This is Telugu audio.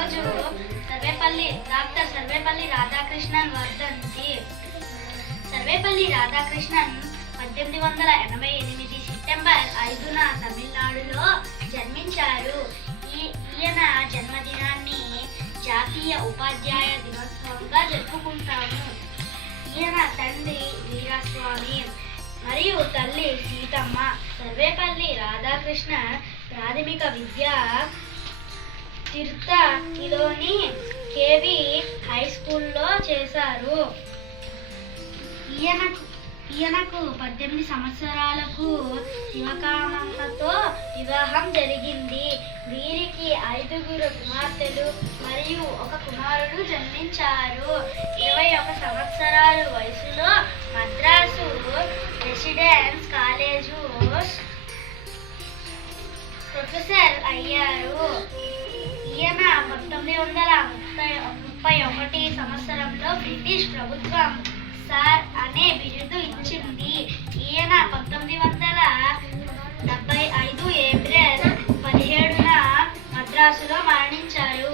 ఈరోజు డాక్టర్ సర్వేపల్లి రాధాకృష్ణన్ వర్ధంతి. సర్వేపల్లి రాధాకృష్ణన్ 1888 సెప్టెంబర్ 5న తమిళనాడులో జన్మించారు. ఈయన జన్మదినాన్ని జాతీయ ఉపాధ్యాయ దినోత్సవంగా జరుపుకుంటాము. ఈయన తండ్రి వీరాస్వామి మరియు తల్లి సీతమ్మ. సర్వేపల్లి రాధాకృష్ణ ప్రాథమిక విద్య తిరుత్తణిలోని కేవి హై స్కూల్లో చేశారు. ఈయనకు 18 సంవత్సరాలకు శివకామమ్మతో వివాహం జరిగింది. వీరికి 5 కుమార్తెలు మరియు 1 కుమారుడు జన్మించారు. 21 సంవత్సరాల వయసులో మద్రాసు రెసిడెన్స్ కాలేజు ప్రొఫెసర్ అయ్యారు. ఈయన 1931 సంవత్సరంలో బ్రిటిష్ ప్రభుత్వం సార్ అనే బిరుదు ఇచ్చింది. ఈయన 1975 ఏప్రిల్ 17న మద్రాసులో మరణించారు.